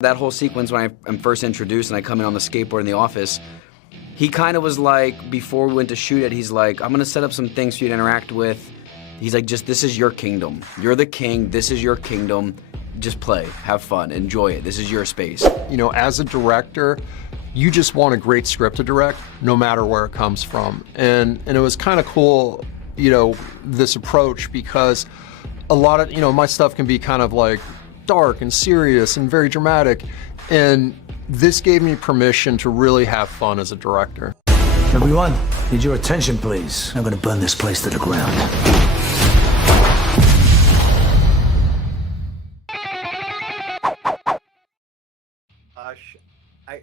That whole sequence when I'm first introduced and I come in on the skateboard in the office, he kind of was like, before we went to shoot it, he's like, I'm going to set up some things for you to interact with. He's like, just, this is your kingdom. You're the king. This is your kingdom. Just play, have fun, enjoy it. This is your space. You know, as a director, you just want a great script to direct, no matter where it comes from. And it was kind of cool, you know, this approach, because a lot of, you know, my stuff can be kind of like dark and serious and very dramatic. And this gave me permission to really have fun as a director. Everyone, need your attention, please. I'm gonna burn this place to the ground.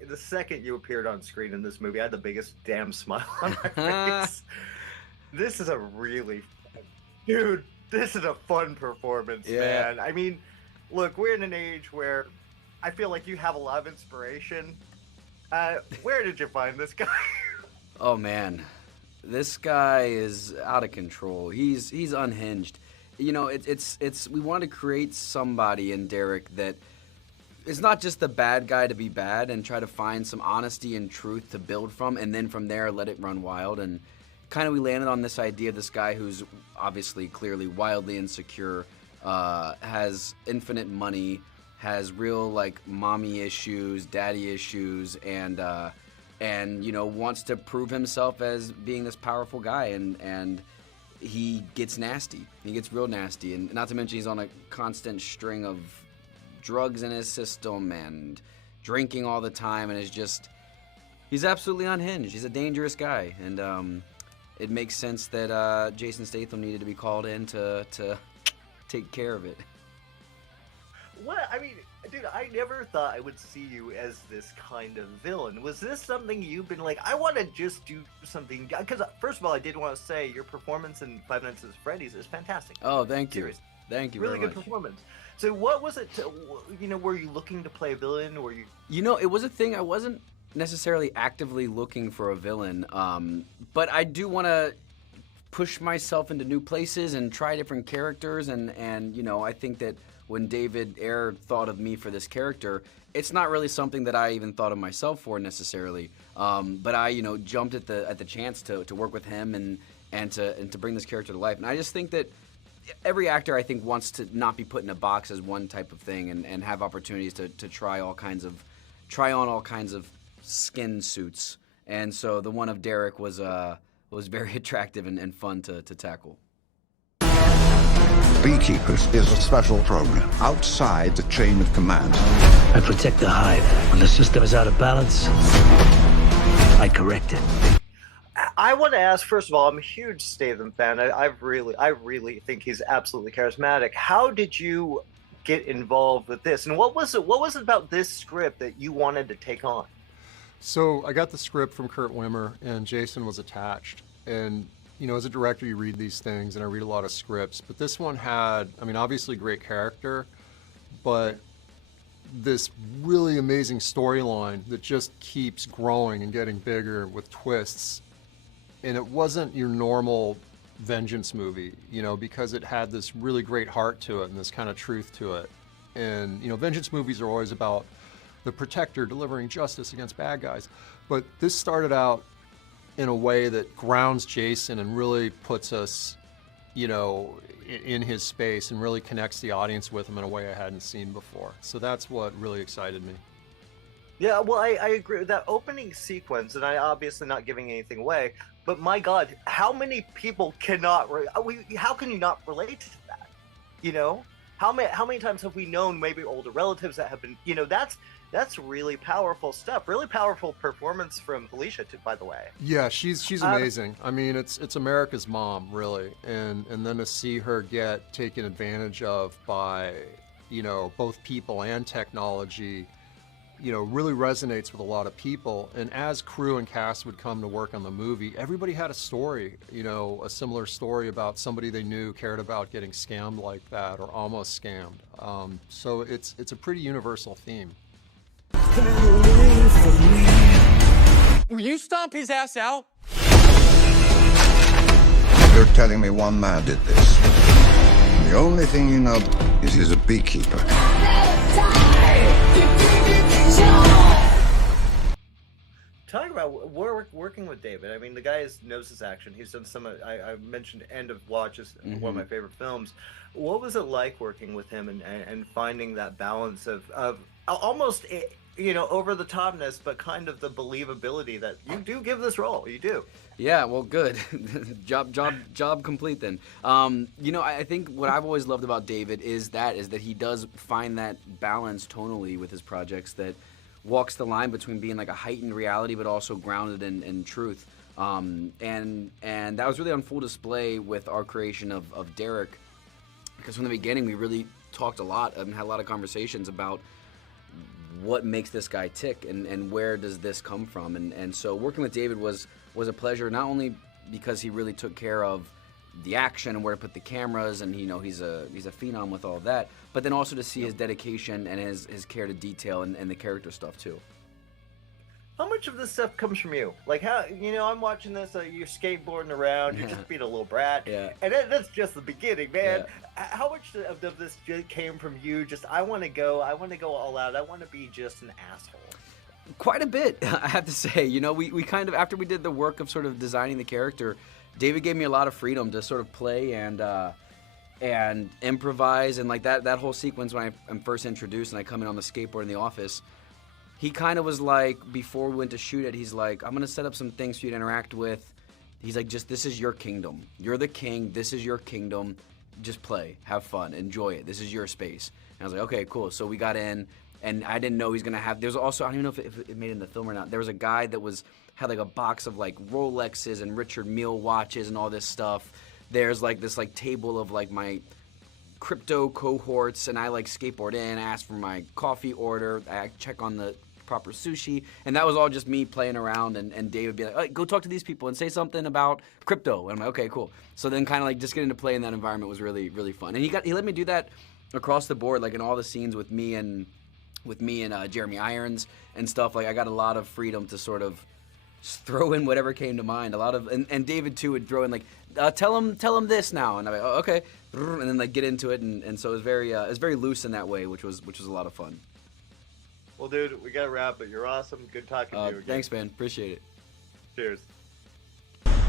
The second you appeared on screen in this movie, I had the biggest damn smile on my face. This is a really, dude, this is a fun performance, man. I mean, look, we're in an age where I feel like you have a lot of inspiration. Where did you find this guy? Oh man, this guy is out of control. He's unhinged. You know, it's we want to create somebody in Derek that is not just the bad guy to be bad, and try to find some honesty and truth to build from, and then from there let it run wild. And kind of we landed on this idea of this guy who's obviously clearly wildly insecure, has infinite money, has real like mommy issues, daddy issues, and you know, wants to prove himself as being this powerful guy, and he gets nasty. He gets real nasty, and not to mention he's on a constant string of drugs in his system and drinking all the time, and he's absolutely unhinged. He's a dangerous guy, and it makes sense that Jason Statham needed to be called in to take care of it. What? I mean, dude, I never thought I would see you as this kind of villain. Was this something you've been like, I want to just do something? Because first of all, I did want to say your performance in Five Nights at Freddy's is fantastic. Oh, thank you. Seriously. Thank you really very good much. Performance. So what was it, you know, were you looking to play a villain, or were you... You know, it was a thing. I wasn't necessarily actively looking for a villain, but I do want to push myself into new places and try different characters, and you know, I think that when David Ayer thought of me for this character, it's not really something that I even thought of myself for necessarily, but I, you know, jumped at the chance to work with him and to bring this character to life. And I just think that every actor, I think, wants to not be put in a box as one type of thing, and have opportunities to try on all kinds of skin suits. And so the one of Derek was very attractive and fun to tackle. Beekeepers is a special program outside the chain of command. I protect the hive. When the system is out of balance, I correct it. I want to ask, first of all, I'm a huge Statham fan. I really think he's absolutely charismatic. How did you get involved with this? And what was it about this script that you wanted to take on? So I got the script from Kurt Wimmer, and Jason was attached. And you know, as a director, you read these things, and I read a lot of scripts, but this one had, I mean, obviously great character, but this really amazing storyline that just keeps growing and getting bigger with twists. And it wasn't your normal vengeance movie, you know, because it had this really great heart to it and this kind of truth to it. And, you know, vengeance movies are always about the protector delivering justice against bad guys. But this started out in a way that grounds Jason and really puts us, you know, in his space, and really connects the audience with him in a way I hadn't seen before. So that's what really excited me. Yeah, well, I agree with that opening sequence, and I obviously not giving anything away, but my God, how many people cannot, how can you not relate to that? You know, how many times have we known maybe older relatives that have been, you know, that's really powerful stuff. Really powerful performance from Felicia, too, by the way. Yeah, she's amazing. I mean, it's America's mom, really, and then to see her get taken advantage of by, you know, both people and technology, you know, really resonates with a lot of people. And as crew and cast would come to work on the movie, everybody had a story, you know, a similar story about somebody they knew cared about getting scammed like that, or almost scammed. So it's a pretty universal theme. Will you stomp his ass out? You're telling me one man did this. The only thing you know is he's a beekeeper. we're working with David. I mean, the guy knows his action. He's done some. I mentioned End of Watch is one of my favorite films. What was it like working with him and finding that balance of almost over the topness, but kind of the believability that you do give this role. You do. Yeah, well, good. job complete then. I think what I've always loved about David is that he does find that balance tonally with his projects that walks the line between being like a heightened reality but also grounded in truth. And that was really on full display with our creation of Derek, because from the beginning we really talked a lot and had a lot of conversations about what makes this guy tick and where does this come from. And so working with David was a pleasure, not only because he really took care of the action and where to put the cameras, and he's a phenom with all of that, but then also to see his dedication and his care to detail and the character stuff too. How much of this stuff comes from you? Like, how, I'm watching this, you're skateboarding around, you're just being a little brat, and that's just the beginning, man. Yeah. How much of this came from you? Just, I want to go all out. I want to be just an asshole. Quite a bit, I have to say. We kind of, after we did the work of sort of designing the character, David gave me a lot of freedom to sort of play and improvise, and like that whole sequence when I'm first introduced and I come in on the skateboard in the office. He kind of was like, before we went to shoot it, he's like, I'm going to set up some things for you to interact with. He's like, just, this is your kingdom. You're the king. This is your kingdom. Just play. Have fun. Enjoy it. This is your space. And I was like, okay, cool. So we got in, and I didn't know he's going to have, there's also, I don't even know if it made it in the film or not. There was a guy that had like a box of like Rolexes and Richard Mille watches and all this stuff. There's like this like table of like my crypto cohorts, and I like skateboard in, ask for my coffee order, I check on the proper sushi, and that was all just me playing around, and Dave would be like, go talk to these people and say something about crypto, and I'm like, okay, cool. So then kind of like just getting to play in that environment was really, really fun, and he let me do that across the board, like in all the scenes with me and Jeremy Irons and stuff. Like I got a lot of freedom to sort of just throw in whatever came to mind. A lot of, and David too would throw in like, tell him this now, and I'm like, oh, okay, and then like get into it, and so it was very loose in that way, which was a lot of fun. Well, dude, we gotta wrap, but you're awesome. Good talking to you again. Thanks, man. Appreciate it. Cheers.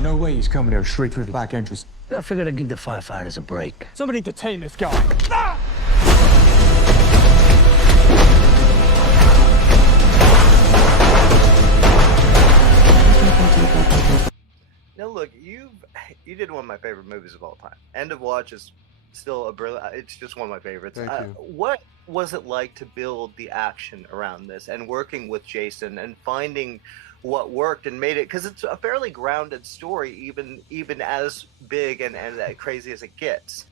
No way he's coming there straight through the back entrance. I figured I'd give the firefighters a break. Somebody detain this guy. Ah! Now, look, you did one of my favorite movies of all time. End of Watch is still a brilliant. It's just one of my favorites. Thank you. What was it like to build the action around this and working with Jason and finding what worked and made it? Because it's a fairly grounded story, even as big and crazy as it gets.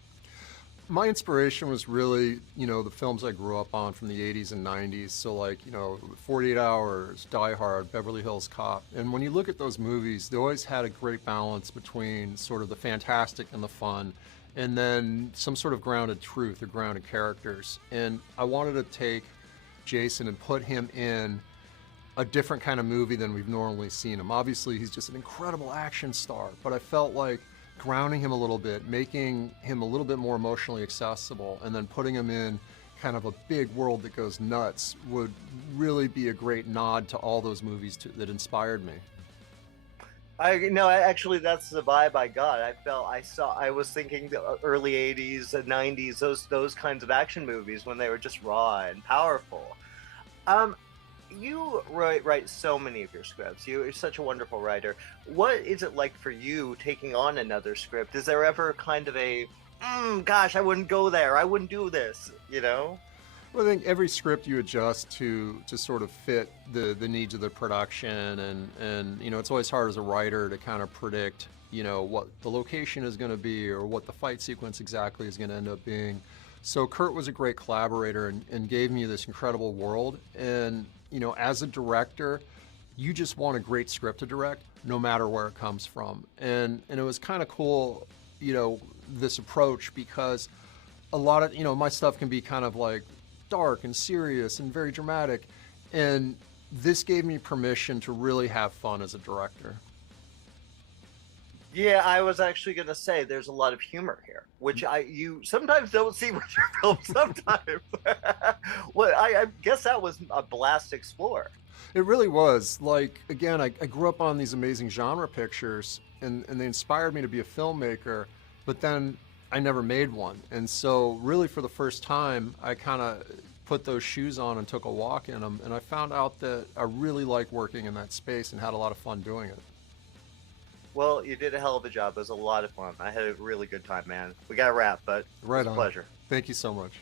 My inspiration was really, the films I grew up on from the 80s and 90s. So like, 48 Hours, Die Hard, Beverly Hills Cop. And when you look at those movies, they always had a great balance between sort of the fantastic and the fun, and then some sort of grounded truth or grounded characters. And I wanted to take Jason and put him in a different kind of movie than we've normally seen him. Obviously, he's just an incredible action star, but I felt like grounding him a little bit, making him a little bit more emotionally accessible, and then putting him in kind of a big world that goes nuts would really be a great nod to all those movies that inspired me. Actually, that's the vibe I got. I was thinking the early 80s and 90s, those kinds of action movies when they were just raw and powerful. You write so many of your scripts. You're such a wonderful writer. What is it like for you taking on another script? Is there ever kind of a, gosh, I wouldn't go there, I wouldn't do this, Well, I think every script you adjust to sort of fit the needs of the production, and it's always hard as a writer to kind of predict, what the location is going to be or what the fight sequence exactly is going to end up being. So Kurt was a great collaborator and gave me this incredible world. And, as a director, you just want a great script to direct, no matter where it comes from. And it was kind of cool, this approach, because a lot of, my stuff can be kind of like dark and serious and very dramatic. And this gave me permission to really have fun as a director. Yeah, I was actually gonna say there's a lot of humor here, which you sometimes don't see with your films. Sometimes, well, I guess that was a blast to explore. It really was. Like, again, I grew up on these amazing genre pictures, and they inspired me to be a filmmaker, but then I never made one. And so, really, for the first time, I kind of put those shoes on and took a walk in them, and I found out that I really like working in that space and had a lot of fun doing it. Well, you did a hell of a job. It was a lot of fun. I had a really good time, man. We got to wrap, but it Right was a on. pleasure. Thank you so much.